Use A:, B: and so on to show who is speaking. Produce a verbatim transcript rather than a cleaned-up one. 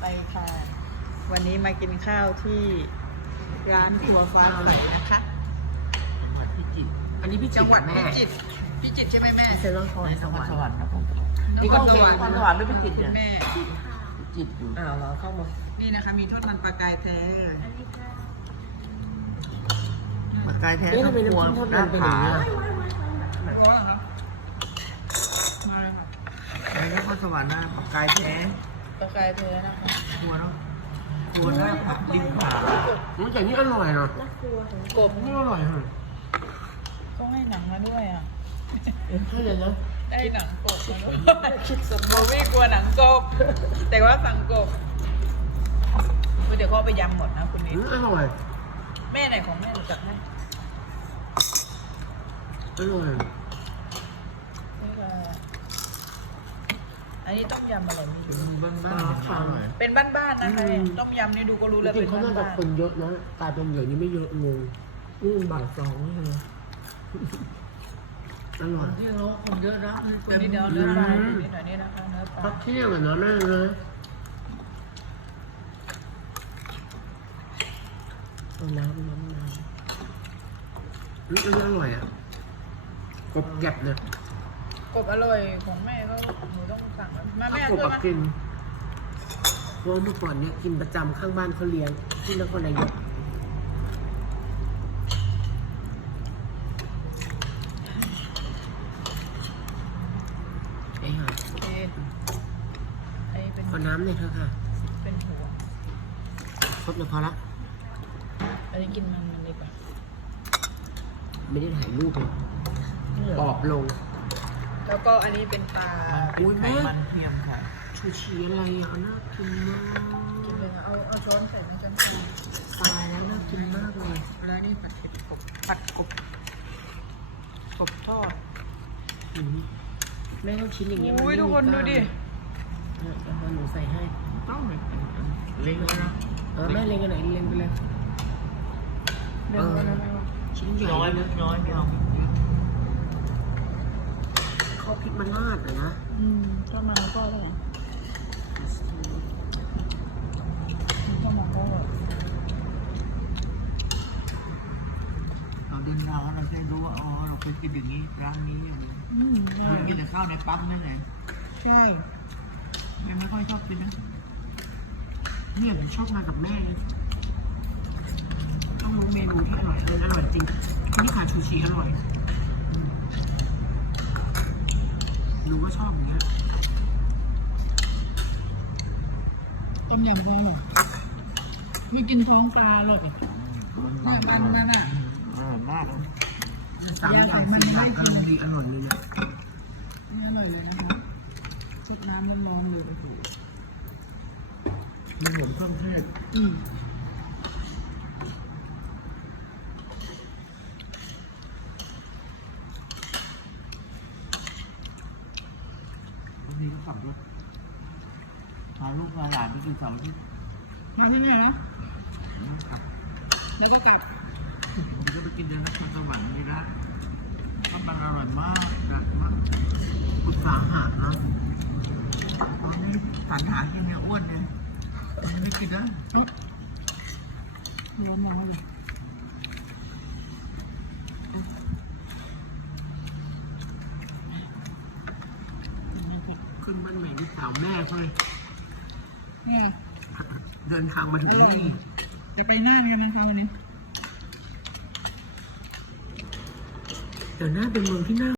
A: ไปค่ะวันนี้มากินข้าวที่ร้านครัวฟ้าใสนะคะ
B: จังหวัดพิจิตรอันนี้พิจิตร
A: จังหวัด
B: แม่
A: พิจิตรพิจิตรใช่ไหมแม่
B: เซนต์นครสวรรค์สวรรค์ครับผม
A: น
B: นี่
A: ค
B: ก็
A: ร
B: โอ
A: ส
B: เคว
A: รร
B: น
A: ค์
B: ครสวรรค์ไม่พิจิตร
A: คุ
B: เนี่ย
A: ณแม่
B: พิจิตรอยู่อ้าวเราเข้ามา
A: นี่นะคะมีทอดมันปลากายแท้เลย
B: ปากกายแท้ทั้งพวงหน้าผา
A: ร้อนเหรอครับมาเลยค่ะ
B: ในนครสวรรค์นะปากกายแท้
A: ปลากายแท้นะคะ
B: ครัวเนาะครัวหน้าผาริมผาอืมแต่นี่อร่อยเนาะ
A: กบ
B: นี่อร่อยเหรอ
A: ก็ให้หนังมาด้วยอ่ะ
B: ใช่เลยนะ
A: ได้หนังกบมาด้วยโบวี่กลัวหนังกบแต่ว่าสั่งกบเดี๋ยวเขาเอาไปยำหมดนะคุณนิด
B: อืมอร่อย
A: แม่ไหนของแม่หนูจัดให้
B: อร่อย
A: นี่ค่ะอันนี้ต้มยำอะไรไม่
B: เป็น
A: รู้
B: บ้านๆฟัง
A: เป็นบ้านๆนะคะต้มยำนี่ดูก็รู้แล้ว
B: จริ
A: เป็
B: ง
A: น
B: ๆเขาน่าจะ
A: บ้าน
B: คนเยอะนะกลายเป็นเดี๋ยวนี้ไม่เยอะงงอืมบ่ายสองนี่เลยอร่อย
C: ที่เราคนเยอะนะ
A: ๆตัวนี้เนื้อเนื้อปลานิดหน่อยนี่นะคะเนื้อปลา
B: พักเที่ยงอะเนาะแม่เลยเอาน้ำน้ำน้ำอืมอันนี้อร่อยอ่ะกรอบแกรบเลย
A: กบอร่อยของแม่ก็หนูต้องสั่งแล้วมาแม่
B: ถ้ากรบ
A: ตัว
B: ปัก
A: มา
B: กินเพราะว่าเมื่อก่อนเนี่ยกินประจำข้างบ้านเขาเลี้ยงที่นครนายกไอ้ห่า
A: เอ๊ะไอ้เป็น
B: ขอน้ำหน่อยเถอะค่ะ
A: เป็นหัว
B: ครบเลยพอละ
A: อันนี้กินมันมันดีกว่า
B: ไม่ได้ถ่ายรูปเลยกรอบลง
A: แล้วก็อันนี้เป็นปลา
B: อุ้ยแม่
C: มันเทียมค่ะ
B: ชูชีอะไรอ่ะน่ากินมาก
A: กินเลยนะเอาเอาช้อนใส่ในช้อนชา
B: ตายแล้วน่ากินมากเลย
A: แล้วนี่ผัดเผ็ดกบผัดกบกบทอด
B: อืมแม่ต้องชิ้นอย่างเงี้ย
A: อุ้ย
B: ไม่
A: ทุก
B: มี
A: คนดูดิ
B: กล้ามเนี่ยเดี๋ยวหนูใส่ให้
C: ต้องเลยเล็กแล้วนะ
B: เออแม่เล็งกันไหนเล็งไปเลย
A: เดี๋ยวนะ
B: ชิ้นใหญ่
C: น้อย
B: นะ
C: น้อยไม่เอา
B: เขาพริกมาราดอะนะ
A: อืมถ้ามาก็ได้ถ้ามาก็
C: เราเดินทางแล้วเราแค่รู้ว่าอ๋อเราเคยกินอย่างนี้ร้านนี้อย่างนี้
A: อืม
C: เรากินแต่ข้าวในปั๊มนั่นแหละ
A: ใช่
C: ยังไม่ค่อยชอบกินนะ
B: เนี่ยผมชอบมากับแม่ต้องรู้เมนูที่อร่อยเอออร่อยจริงนี่ค่ะชูชีอร่อยอืมหนูก็ชอบอย่างเงี้ย
A: ต้มยำก็อร่อยไม่กินท้องปลาเลยเนี่ยมันมันอ่ะ
C: อร่อยมาก
B: สามอย่างสี่อย่างกำลังดีอร่อยเลยเนี่ย
A: นี่อร่อยเลยนะคะชดน้ำมันร้อนๆเลยโอ้โห
B: มีหมูเครื่องเทศ
A: อืม
C: บางทีก็ขับรถพาลูกพาหลานไปกินเสาร์อาที่
A: มาที่นี่นะ
C: ขับ
A: แล้วก็กลับบ
C: างทีก็ไปกินในนครสวรรค์นี่ละข้าวปังอร่อยมากอร่อยมาก
B: อุตสาหะนะ
C: ตอนนี้สารหากินเนี่ยอ้วนเลยไม่กินแล้ว
A: เอ้าร้อนร้อนเลย
B: ขึ้นบ้านใหม่ที่สาวแม่เขาเลย
A: เนี่ย
B: เดินทางมาถึงที่นี่
A: จะไปน่านกันนะคะวันนี้
B: แต่น่าเป็นเมืองที่น่า